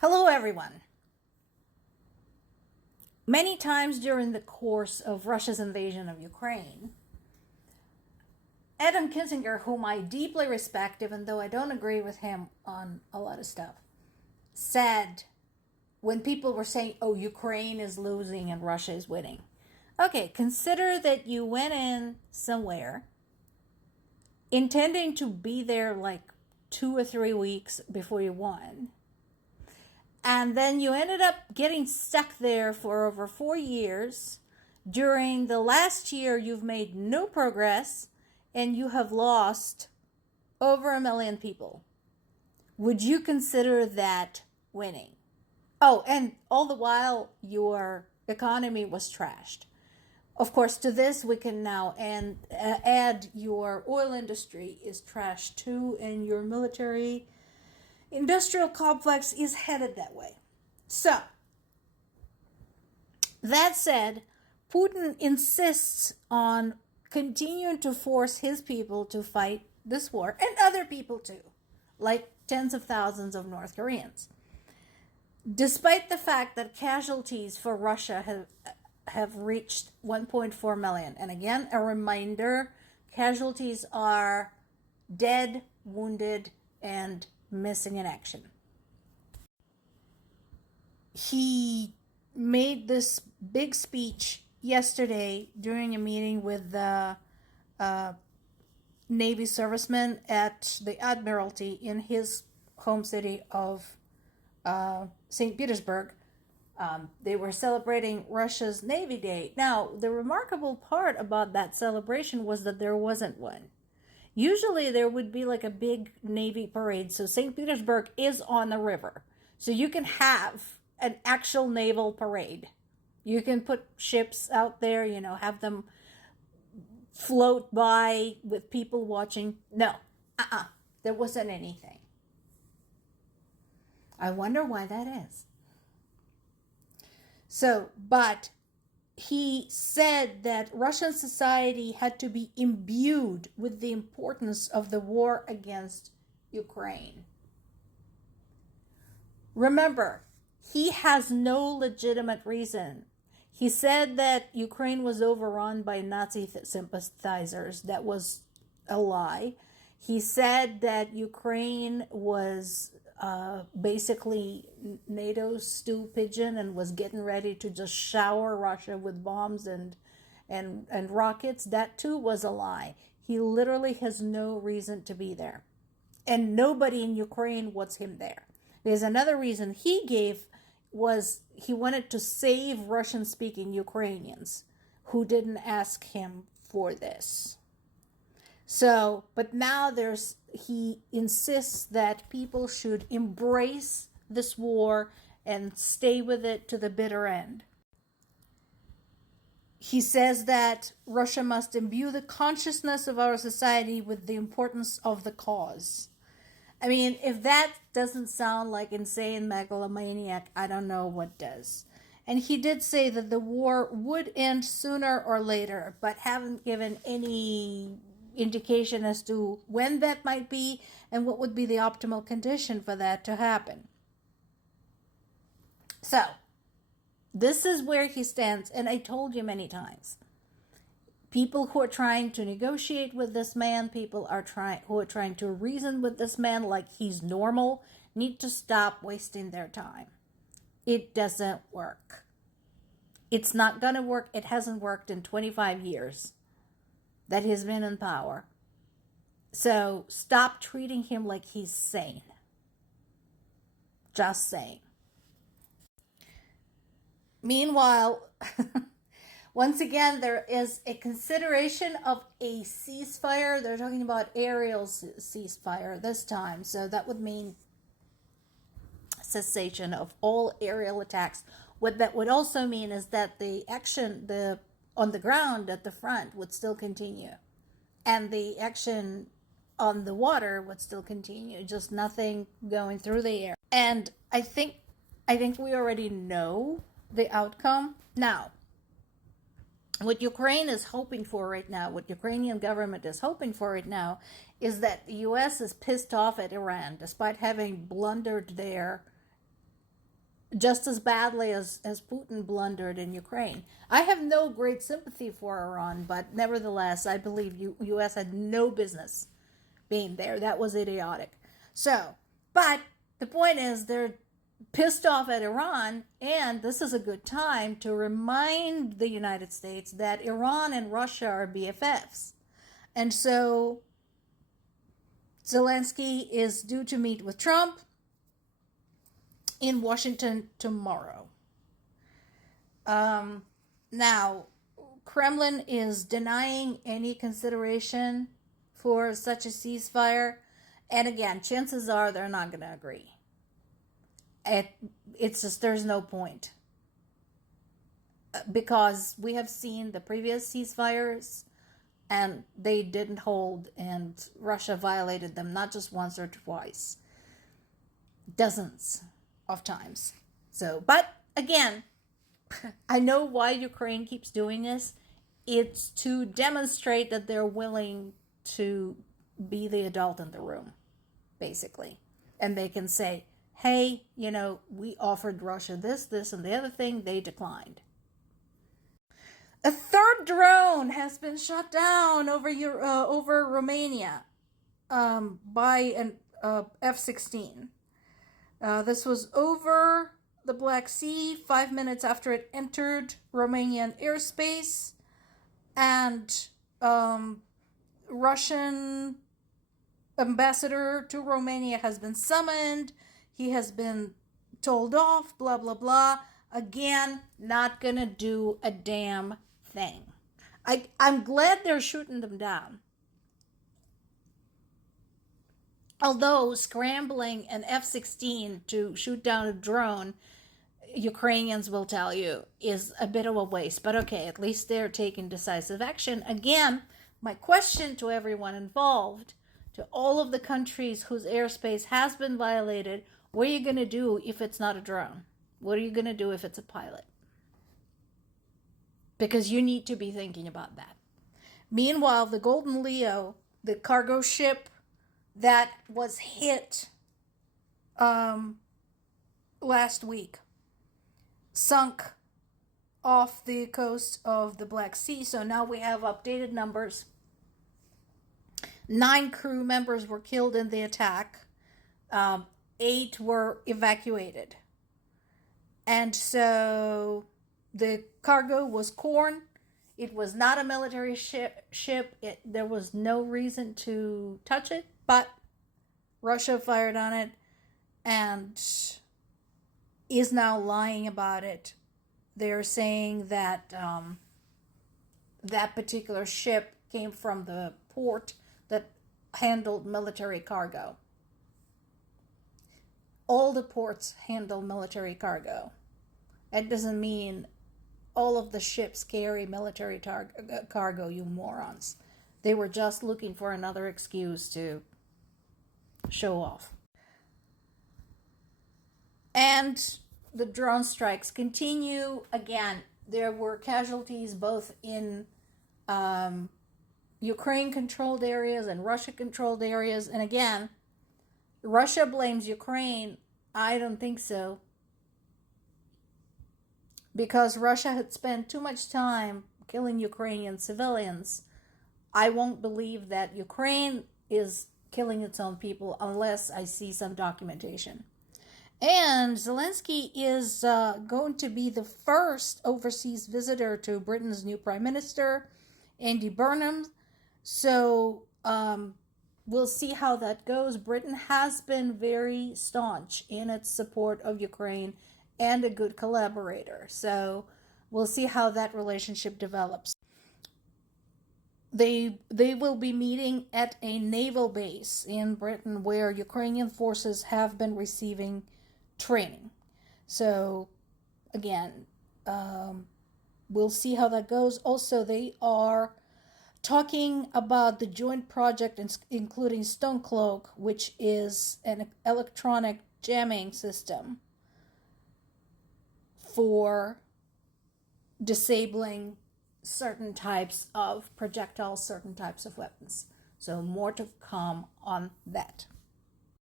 Hello, everyone. Many times during the course of Russia's invasion of Ukraine, Adam Kinzinger, whom I deeply respect, even though I don't agree with him on a lot of stuff, said when people were saying, oh, Ukraine is losing and Russia is winning. Okay, consider that you went in somewhere intending to be there like 2 or 3 weeks before you won. And then you ended up getting stuck there for over 4 years. During the last year, you've made no progress and you have lost over 1 million people. Would you consider that winning? Oh, and all the while, your economy was trashed. Of course, to this, we can now add your oil industry is trashed too, and your military industrial complex is headed that way. So, that said, Putin insists on continuing to force his people to fight this war, and other people too, like tens of thousands of North Koreans. Despite the fact that casualties for Russia have reached 1.4 million. And again, a reminder, casualties are dead, wounded, and missing in action. He made this big speech yesterday during a meeting with the Navy servicemen at the Admiralty in his home city of St. Petersburg. They were celebrating Russia's Navy Day. Now, the remarkable part about that celebration was that there wasn't one. Usually there would be like a big Navy parade. So St. Petersburg is on the river. So you can have an actual naval parade. You can put ships out there, have them float by with people watching. No, there wasn't anything. I wonder why that is. So, but he said that Russian society had to be imbued with the importance of the war against Ukraine. Remember, he has no legitimate reason. He said that Ukraine was overrun by Nazi sympathizers. That was a lie. He said that Ukraine was basically NATO's stew pigeon and was getting ready to just shower Russia with bombs and rockets. That too was a lie. He literally has no reason to be there. And nobody in Ukraine wants him there. There's another reason he gave was he wanted to save Russian-speaking Ukrainians who didn't ask him for this. So, but now he insists that people should embrace this war and stay with it to the bitter end. He says that Russia must imbue the consciousness of our society with the importance of the cause. I mean, if that doesn't sound like insane megalomaniac, I don't know what does. And he did say that the war would end sooner or later, but haven't given any indication as to when that might be and what would be the optimal condition for that to happen. So, this is where he stands, and I told you many times. People who are trying to negotiate with this man, people who are trying to reason with this man like he's normal, need to stop wasting their time. It doesn't work. It's not going to work. It hasn't worked in 25 years that he's been in power. So stop treating him like he's sane. Just saying. Meanwhile, once again, there is a consideration of a ceasefire. They're talking about aerial ceasefire this time. So that would mean cessation of all aerial attacks. What that would also mean is that the action on the ground at the front would still continue. And the action on the water would still continue. Just nothing going through the air. And I think we already know the outcome. Now, what Ukraine is hoping for right now, what Ukrainian government is hoping for right now, is that the U.S. is pissed off at Iran, despite having blundered there just as badly as Putin blundered in Ukraine. I have no great sympathy for Iran, but nevertheless, I believe U.S. had no business being there. That was idiotic. So, but the point is, they're pissed off at Iran, and this is a good time to remind the United States that Iran and Russia are BFFs. And so Zelensky is due to meet with Trump in Washington tomorrow. Now, Kremlin is denying any consideration for such a ceasefire. And again, chances are they're not going to agree. It's just, there's no point. Because we have seen the previous ceasefires and they didn't hold, and Russia violated them not just once or twice, dozens of times. So, but again, I know why Ukraine keeps doing this. It's to demonstrate that they're willing to be the adult in the room, basically. And they can say, hey, we offered Russia this, and the other thing, they declined. A third drone has been shot down over Romania by an F-16. This was over the Black Sea 5 minutes after it entered Romanian airspace, and Russian ambassador to Romania has been summoned. He has been told off, blah, blah, blah. Again, not gonna do a damn thing. I'm glad they're shooting them down. Although scrambling an F-16 to shoot down a drone, Ukrainians will tell you, is a bit of a waste. But okay, at least they're taking decisive action. Again, my question to everyone involved, to all of the countries whose airspace has been violated, what are you going to do if it's not a drone? What are you going to do if it's a pilot? Because you need to be thinking about that. Meanwhile, the Golden Leo, the cargo ship that was hit last week, sunk off the coast of the Black Sea. So now we have updated numbers. 9 crew members were killed in the attack. 8 were evacuated. And so the cargo was corn. It was not a military ship. There was no reason to touch it, but Russia fired on it and is now lying about it. They're saying that that particular ship came from the port that handled military cargo. All the ports handle military cargo. That doesn't mean all of the ships carry military cargo, you morons. They were just looking for another excuse to show off. And the drone strikes continue. Again, there were casualties both in Ukraine-controlled areas and Russia-controlled areas. And again, Russia blames Ukraine. I don't think so. Because Russia had spent too much time killing Ukrainian civilians. I won't believe that Ukraine is killing its own people unless I see some documentation. And Zelensky is going to be the first overseas visitor to Britain's new Prime Minister, Andy Burnham. So we'll see how that goes. Britain has been very staunch in its support of Ukraine and a good collaborator. So we'll see how that relationship develops. They will be meeting at a naval base in Britain where Ukrainian forces have been receiving training. So again, we'll see how that goes. Also, they are talking about the joint project including Stonecloak, which is an electronic jamming system for disabling certain types of projectiles, certain types of weapons. So more to come on that.